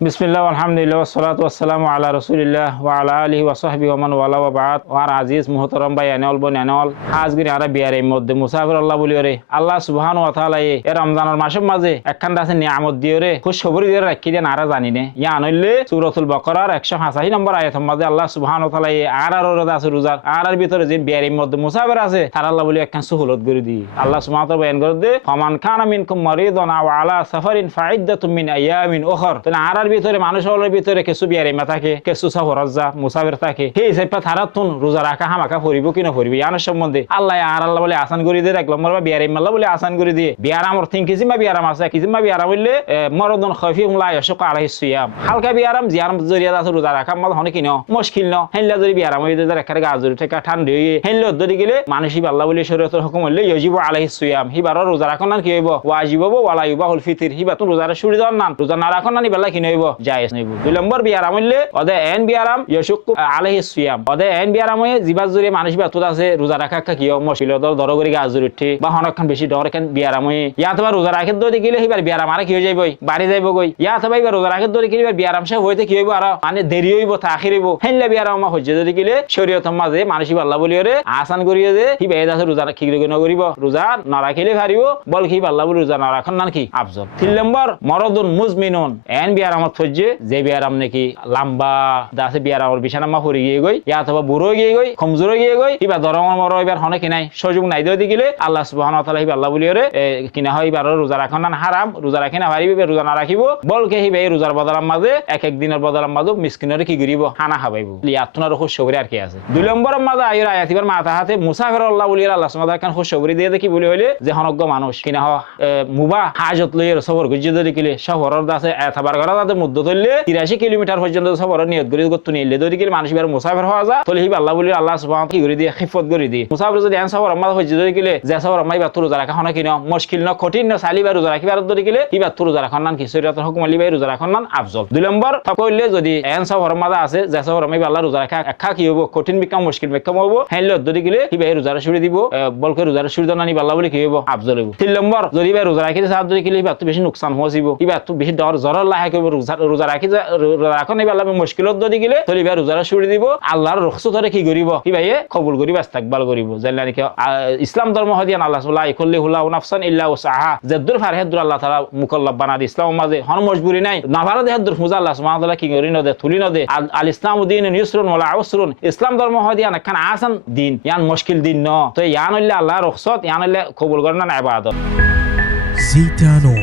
বিসমিল্লাহ আলহামদুলিল্লাহ ওয়াসসালাতু ওয়াসসালামু আলা রাসূলিল্লাহ ওয়া আলা আলিহি ওয়া সাহবিহি ওয়া মান ওয়ালা ওয়া বাদ ওয়া আজিজ মুহতারাম ভাই আনাল বন আনাল আজগির আরা বিয়ারের মধ্যে মুসাফির আল্লাহ বলিওরে আল্লাহ সুবহানাহু ওয়া তাআলা এই রমজানের মাসের মাঝে একখান আছে নিয়ামত দিওরে খুশখবরি দিয়ে রাখি দেন আরা জানি নে ইয়া আনলে সূরাতুল বাকারার 185 নম্বর আয়াতের মধ্যে আল্লাহ সুবহানাহু ওয়া তাআলা এই আরার রোজা আছে রোজা আরার ভিতরে যে বিয়ারের মধ্যে মুসাফির আছে তার আল্লাহ বলি একখান সুহুলত করে দি আল্লাহ সুবহানাহু ওয়া তাআলা বয়ান করে দে ফামান কানা মিনকুম মারিদান আও আলা সাফারিন ফাইদ্দাতুম মিন আইয়ামিন উখর তাহলে আরার ভিতরে মানুষ ভিতরে কিছু বিয়ারে মা থাকে কিছু সফরজা মুসাফির থাকে সেই হিসাবে তারাতুন রোজা রাখা হামাকা পড়িব কি না পড়িব ইয়ানোর সম্বন্ধে আল্লাহ আর আল্লাহ বলে আসান করে দিয়ে এক নম্বর বা বিয়ারে মাল্লা বলে আসান করে দিয়ে বিয়ারামর থিং কিসিমা বিয়ারাম আছে কিসিমা বিয়ারাম বললে মরদন খফিউম লা ইয়াশুক আলাইহিস সিয়াম হালকা বিয়ারাম জিয়ারাম জরিয়া আছে রোজা রাখা মাল হনে কি ন মুশকিল ন হেনলা যদি বিয়ারাম হইতে যারা একারে গাজরি থেকে ঠান্ডা হয়ে হেনলা ধরে গেলে মানুষই আল্লাহ বলে শরীয়তের হুকুম হইলে ইয়াজিবু আলাইহিস সিয়াম হিবার রোজা রাখা না কি হইব ওয়াজিব হইব ওয়ালা ইবাহুল ফিতর হিবা তো রোজা শুরু দেন না রোজা না রাখা না নি বেলা কি নইব জায়েজ নইব দুই নম্বর বিয়ারাম হইলে ওদে এন বিয়ারাম ইয়াশুক আলাইহিস সিয়াম ওদে এন বিয়ারাম হয়ে জিবাস জুরি মানুষ বাতুত আছে রোজা রাখা কি মুশকিল ধরো করে গাজরি উঠে বা হনখান বেশি ডর কেন বিয়ারাম হয়ে ইয়া তোমার রোজা রাখে ধরে গেলে হিবার বিয়ারাম আর কি হয়ে যাইব বাড়ি যাইব গই ইয়া তো ভাই রোজা রাখে ধরে গেলে বিয়ারাম সে হইতে কি হইব আর মানে দেরি হইব তাখির হইব হেনলা বিয়ারাম মা হজ্জে ধরে গেলে শরীয়তের মাঝে মানুষই আল্লাহ বলিওরে আসান করিয়ে দে হিবা এ দাসে রোজা কি করে নগরিব রোজা না রাখিলে পারিব বল কি আল্লাহ বলি রোজা না রাখন না কি আফজল তিন নম্বর মরদুন মুজমিনুন এন বিয়ারামত হজ্জে যে বিয়ারাম নাকি লম্বা দাসে বিয়ারামর বিছানা মা পড়ে গিয়ে গই ইয়া অথবা বুড়ো গিয়ে গই কমজোর গিয়ে গই হিবা দরমর মর এবার হনে কি নাই সুযোগ নাই দিয়ে গেলে আল্লাহ সুবহানাহু ওয়া তাআলা হিবা আল্লাহ বলিওরে কিনা হয় এবার রোজা রাখন না হারাম রোজা রাখি না পারিব রোজা না রাখিব বলকে হিবা এই রোজার বদলার মাঝে এক এক দিনের বদলার মাঝে মিসকিনরে কি করিব খানা খাবাইব ইয়াতনার খুশ সবরি আর কি আছে দুই নম্বরের মাঝে আইর আয়াতিবার মাথা হাতে মুসাফির আল্লাহ বলিওরে আল্লাহ সুবহানাহু ওয়া তাআলা খুশ সবরি দিয়ে দেখি বলি হইলে যে হনজ্ঞ মানুষ কিনা মুবা হাজত লইয়ের সফর গজ্জে ধরে গেলে সফরের দাসে এতবার করা তাতে মধ্য ধরলে 83 কিলোমিটার পর্যন্ত সফরের নিয়ত করে করতে নিলে ধরে গেলে মানুষ বার মুসাফির হওয়া যায় তাহলে হিবা আল্লাহ বলি আল্লাহ সুবহানাহু ওয়া তাআলা কি করে দিয়ে খিফত করে দিয়ে মুসাফির যদি সফর আমরা হজ্জে ধরে গেলে যে সফর আমরা বা রোজা রাখা হনা কিনা মুশকিল না কঠিন না সালিবা রোজা রাখিবার ধরে গেলে হিবা রোজা রাখন না কি শরীয়তের হুকুম লিবাই রোজা রাখন না আফজল দুই নম্বর কইলে যদি সফর আমরা আছে যে সফর আমরা আল্লাহ রোজা রাখা একা কি হবো কঠিন বিকাম মুশকিল বিকাম হবো হেনলে ধরে গেলে হিবা রোজা শুরু দিব বলকে রোজা শুরু দাও না নি আল্লাহ বলি কি হবো আফজল হইব তিন নম্বর যদি বা রোজা রাখিতে সাহায্য করে গেলে হিবা তো বেশি নুকসান হইব হিবা তো বেশি ডর জরর লাহে কইব রোজা রাখি রোজা রাখন হিবা আল্লাহ মুশকিলত ধরে গেলে তাহলে হিবা রোজা শুরু দিব আল্লাহর রুখসত ধরে কি করিব হিবা কবুল করিব ইস্তেকবাল করিব জানলা নাকি ইসলাম ধর্ম হদিয়ান আল্লাহ সুবহানাহু ওয়া তাআলা ইকুল্লি নাফসান ইল্লা ওয়াসাহা যদ্দুর ফারহাদুর আল্লাহ তাআলা মুকাল্লাব বানা দি ইসলাম মাঝে হন মজবুরি নাই না ভালো দেহাদুর ফুজা আল্লাহ সুবহানাহু ওয়া তাআলা কি করি নদে তুলি নদে আল ইসলামু দীনুন ইউসরুন ওয়ালা উসরুন ইসলাম ধর্ম হদিয়ান একখান আসান দিন ইয়ান মুশকিল দিন ন তো ইয়ান হইলে আল্লাহর রুখসত ইয়ান হইলে কবুল করেন না ইবাদত জিতানো